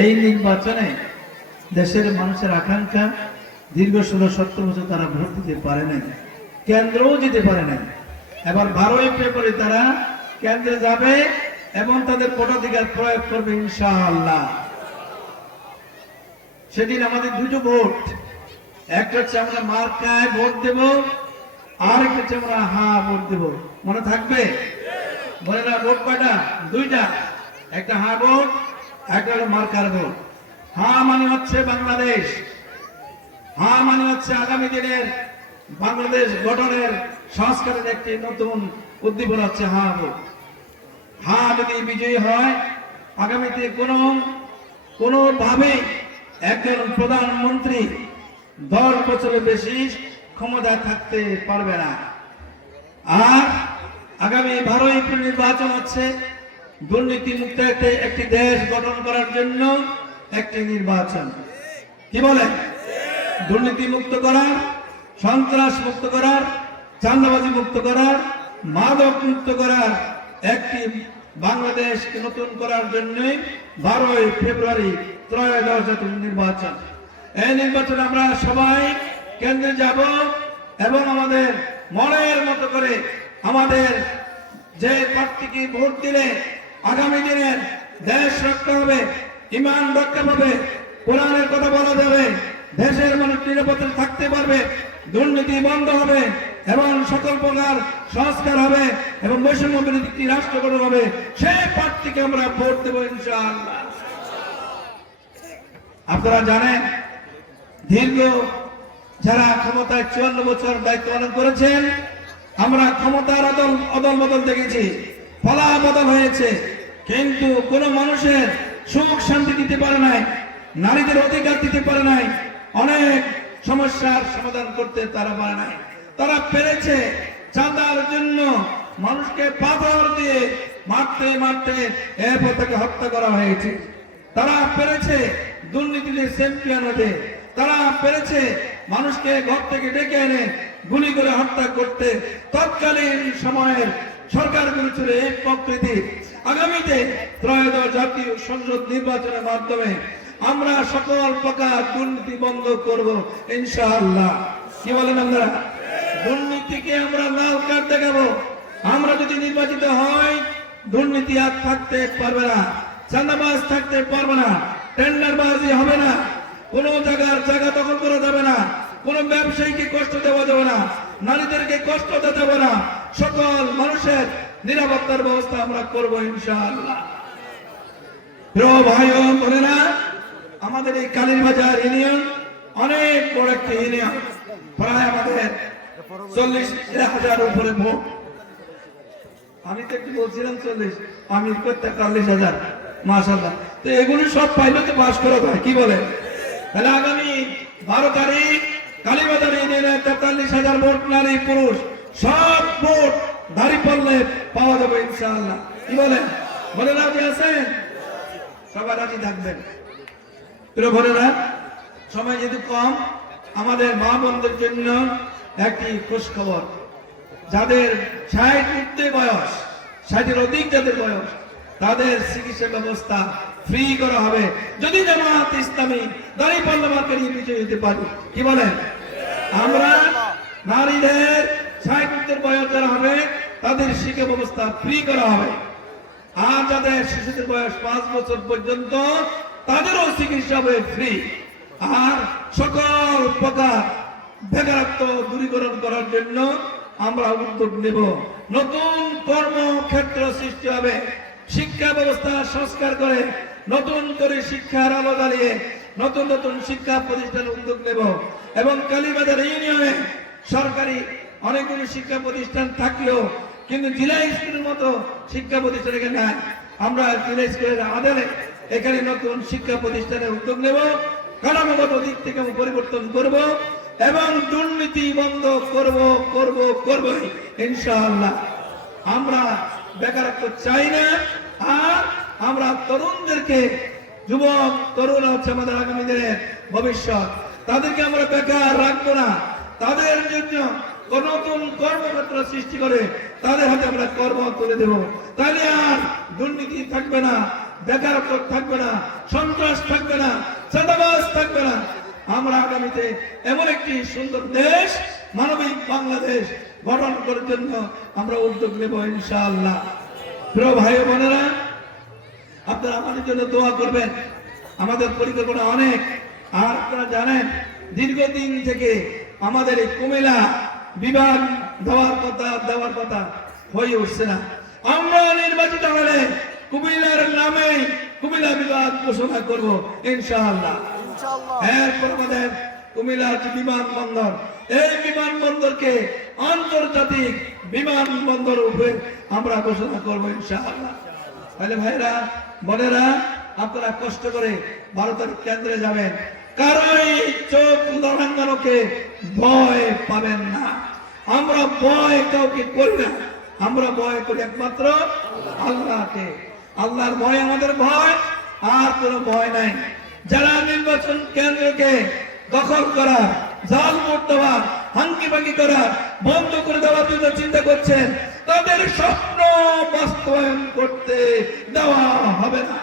এই নির্বাচনে দেশের মানুষের আকাঙ্ক্ষা দীর্ঘ 16-17 বছর তারা ভোট দিতে পারে নাই, কেন্দ্রও যেতে পারে নাই। এবার 12 ফেব্রুয়ারি তারা কেন্দ্রে যাবে এবং তাদের ভোটাধিকার প্রয়োগ করবে ইনশাআল্লাহ। সেদিন আমাদের দুটো ভোট, একটা হচ্ছে আমরা মার্কায় ভোট দেব, আর একটা হচ্ছে আমরা হ্যাঁ ভোট দেব। মনে থাকবে? বলে না ভোট কয়টা? দুইটা, একটা হ্যাঁ ভোট, একটা হলো মার্কার ভোট। হ্যাঁ মানে হচ্ছে বাংলাদেশ, হ্যাঁ মানে হচ্ছে আগামী দিনের বাংলাদেশ গঠনের সংস্কারের একটি নতুন উদ্দীপনা হচ্ছে হ্যাঁ ভোট। হ্যাঁ যদি বিজয়ী হয়, আগামীতে কোনোভাবে একজন প্রধানমন্ত্রী 10 বছরের বেশি ক্ষমতায় থাকতে পারবে না। আর আগামী 12 এপ্রিল নির্বাচন হচ্ছে দুর্নীতি মুক্ত একটি দেশ গঠন করার জন্য একটি নির্বাচন। কি বলেন? দুর্নীতি মুক্ত করার, সন্ত্রাস মুক্ত করার, চাঁদাবাজি মুক্ত করার, মাদক মুক্ত করার একটি বাংলাদেশকে নতুন করার জন্য 12 ফেব্রুয়ারি ত্রয়োদশ নির্বাচন। এই নির্বাচনে আমরা সবাই কেন্দ্রে যাব এবং আমাদের মনের মতো করে আমাদের যে প্রার্থীকে ভোট দিলে আগামী দিনের দেশ রক্ষা হবে, ইমান রক্ষা পাবে, কোরআনের কথা বলা যাবে, দেশের মানুষ নিরাপদে থাকতে পারবে, দুর্নীতি বন্ধ হবে এবং সকল প্রকার সংস্কার হবে এবং বৈষম্য বিরোধী রাষ্ট্র গঠন হবে, সেই প্রার্থীকে আমরা ভোট দেব ইনশাআল্লাহ। আপনারা জানেন, দীর্ঘ যারা ক্ষমতায় 54 বছর দায়িত্ব পালন করেছেন, আমরা ক্ষমতার অদল বদল দেখেছি, ফলা বদল হয়েছে, কিন্তু কোন মানুষের সুখ শান্তি দিতে পারে নাই, নারীদের অধিকার দিতে পারে নাই, অনেক সমস্যার সমাধান করতে তারা পারে নাই। তারা পেরেছে চাঁদার জন্য মানুষকে পাথর দিয়ে মারতে মারতে এরপর তাকে হত্যা করা হয়েছে। তারা পেরেছে দুর্নীতিতে চ্যাম্পিয়ন হতে, তারা পেরেছে মানুষকে ঘর থেকে ডেকে এনে গুলি করে হত্যা করতে। তৎকালীন সময়ের সরকারগুলো ছিল এক প্রকৃতির। আগামীতে ত্রয়োদশ জাতীয় সংসদ নির্বাচনের মাধ্যমে আমরা সকল প্রকার দুর্নীতি বন্ধ করব ইনশাআল্লাহ। কি বলেন আপনারা? দুর্নীতিকে আমরা লাল কার্ড দেখাবো। আমরা যদি নির্বাচিত হই, দুর্নীতি আর থাকতে পারবে না, চাঁদাবাজ থাকতে পারবে না, টেন্ডারবাজি হবে না, কোন জায়গা দখল করা যাবে না, কোন ব্যবসায়ীকে কষ্ট দেওয়া যাবে না, নারীদেরকে কষ্ট দিতে যাবে না, সকল মানুষের নিরাপত্তার ব্যবস্থা আমরা করব ইনশাআল্লাহ। প্রিয় ভাই ও বোনেরা, আমাদের এই কালীরবাজার ইউনিয়ন অনেক বড় একটা ইউনিয়ন, প্রায় আমাদের 40,000 উপরে ভোট। আমি তো একটু বলছিলাম 40, আমি করতে 40,000, মাশাআল্লাহ। তো এগুলো সব পাইলে তো পাস করা যায়। কি বলে? তাহলে আগামী 12 তারিখ কালীবাজার ইউনিয়নে 43,000 ভোট, নারী পুরুষ সব ভোট দাঁড়িপাল্লে পাওয়া যাবে ইনশাআল্লাহ। কি বলে? বলে রাজি আছেন? সবাই রাজি থাকবেন। প্রিয় বোনেরা, সময় যেহেতু কম, আমাদের মা বোনদের জন্য একটি খুশ খবর। যাদের 60 ঊর্ধ্বে বয়স, 60-এর অধিক যাদের বয়স, তাদের চিকিৎসা ব্যবস্থা ফ্রি করা হবে যদি জামাত ইসলামী দাঁড়িপাল্লা মার্কা নিয়ে বিজয়ী হতে পারি। কি বলেন? আমরা নারীদের 60 ঊর্ধ্বের বয়স যারা হবে তাদের শিক্ষা ব্যবস্থা ফ্রি করা হবে। আর যাদের শিশুদের বয়স 5 বছর পর্যন্ত, তাদেরও চিকিৎসা হবে ফ্রি। আর সকল প্রকার বেকারত্ব দূরীকরণ করার জন্য আমরা উদ্যোগ নেব। নতুন কর্মক্ষেত্র সৃষ্টি হবে, শিক্ষা ব্যবস্থা সংস্কার করে নতুন করে শিক্ষার আলো জ্বালিয়ে নতুন নতুন শিক্ষা প্রতিষ্ঠান উদ্যোগ নেব। এবং কালীবাজার ইউনিয়নে সরকারি অনেকগুলো শিক্ষা প্রতিষ্ঠান থাকলেও কিন্তু জেলা স্কুলের মতো শিক্ষা প্রতিষ্ঠান এখানে নাই। আমরা জেলা স্কুলের আদলে এখানে নতুন শিক্ষা প্রতিষ্ঠানের উদ্যোগ নেব, কাঠামোগত দিক থেকে পরিবর্তন করব এবং দুর্নীতি বন্ধ করব ইনশাআল্লাহ। আমরা বেকারত্ব চাই না। আর আমরা তরুণদেরকে, যুবক তরুণ হচ্ছে আমাদের আগামী দিনের ভবিষ্যৎ, তাদেরকে আমরা বেকার রাখবো না। তাদের জন্য নতুন কর্মক্ষেত্র সৃষ্টি করে তাদের হাতে আমরা কর্ম তুলে দেব। তাহলে আর দুর্নীতি থাকবে না, বেকারত্ব থাকবে না, সন্ত্রাস থাকবে না, চাঁদাবাজ থাকবে না। আমরা আগামীতে এমন একটি সুন্দর দেশ, মানবিক বাংলাদেশ গঠন করার জন্য আমরা উদ্যোগ নেব ইনশাআল্লাহ। প্রিয় ভাই বোনেরা, আপনারা আমাদের জন্য দোয়া করবেন। আমাদের পরিকল্পনা অনেক। আর আপনারা জানেন দীর্ঘদিন থেকে আমাদের এই কুমিল্লা বিভাগ দেওয়ার কথা হয়ে উঠছে না। আমরা নির্বাচিত হলে কুমিল্লার নামে কুমিল্লা বিভাগ ঘোষণা করব ইনশাআল্লাহ। এরপর আমাদের কুমিল্লার যে বিমানবন্দর, এই বিমানবন্দরকে আন্তর্জাতিক বিমানবন্দর রূপে আমরা ঘোষণা করবো ইনশাআল্লাহ। তাহলে ভাইরা বোনেরা, আপনারা কষ্ট করে 12 তারিখ কেন্দ্রে যাবেন। কারোই চোখ লড়াঙ্গানোকে ভয় পাবেন না। আমরা ভয় কাউকে করি না, আমরা ভয় করি একমাত্র আল্লাহকে। আল্লাহর ভয় আমাদের ভয়, আর কোনো ভয় নাই। যারা নির্বাচন কেন্দ্রকে দখল করা, জাল ভোট দেওয়া, হাঙ্কিপাঙ্কি করা, বন্ধ করে দেওয়ার জন্য চিন্তা করছেন, তাদের স্বপ্ন বাস্তবায়ন করতে দেওয়া হবে না।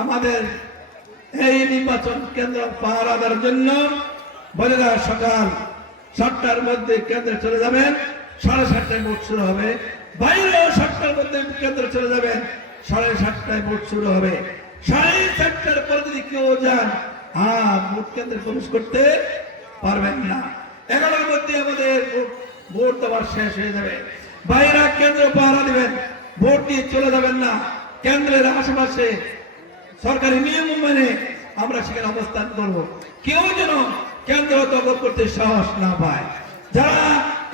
আমাদের এই নির্বাচন কেন্দ্র পাহারা দেওয়ার জন্য বোনেরা সকাল 7টার মধ্যে কেন্দ্রে চলে যাবেন, 7:30টায় ভোট শুরু হবে। বাইরেও 7টার মধ্যে কেন্দ্রে চলে যাবেন, 7:30টায় ভোট শুরু হবে। 4:30টার পরে যদি কেউ যান, ভোট কেন্দ্রে প্রবেশ করতে পারবেন না। 11টার মধ্যে আমাদের ভোট দেওয়ার শেষ হয়ে যাবে। বাইরে কেন্দ্র পাহারা দিবেন, ভোট দিয়ে চলে যাবেন না। কেন্দ্রের আশেপাশে সরকারি নিয়ম মেনে আমরা সেখানে অবস্থান করব। কেউ যেন কেন্দ্র দখল করতে সাহস না পায়। যারা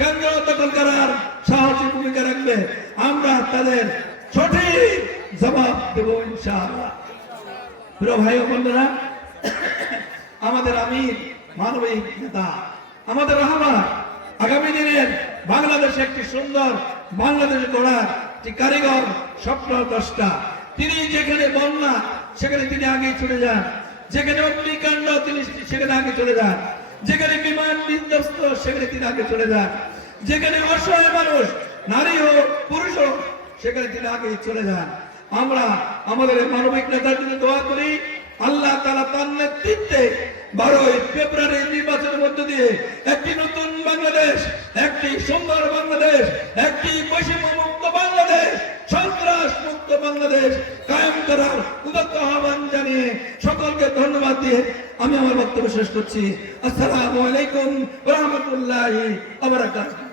কেন্দ্র দখল করার সাহসী ভূমিকা রাখবে, আমরা তাদের সঠিক জবাব দেব ইনশাআল্লাহ। প্রিয় ভাই ও বোনেরা, আমাদের আমির মানবিক নেতা, আমাদের রহমান আগামী দিনের বাংলাদেশে একটি সুন্দর বাংলাদেশ গড়ার কারিগর স্বপ্ন দ্রষ্টা। তিনি যেখানে বন্যা সেখানে তিনি আগে চলে যান, যেখানে অগ্নিকাণ্ড তিনি সেখানে আগে চলে যান, যেখানে বিমান বিধ্বস্ত সেখানে তিনি আগে চলে যান, যেখানে অসহায় মানুষ নারী হোক পুরুষ হোক সেখানে তিনি আগে চলে যান। আমরা আমাদের মানবিক নেতার জন্য দোয়া করি, আল্লাহ তাআলা তার নেতৃত্বে 12 ফেব্রুয়ারি নির্বাচনের মধ্য দিয়ে একটি নতুন বাংলাদেশ, একটি সুন্দর বাংলাদেশ, একটি বৈষম্যমুক্ত বাংলাদেশ, সন্ত্রাস মুক্ত বাংলাদেশ কায়েম করার উদাত্ত আহ্বান জানিয়ে সকলকে ধন্যবাদ দিয়ে আমি আমার বক্তব্য শেষ করছি। আসসালামু আলাইকুম ওয়া রাহমাতুল্লাহি ওয়া বারাকাতুহু।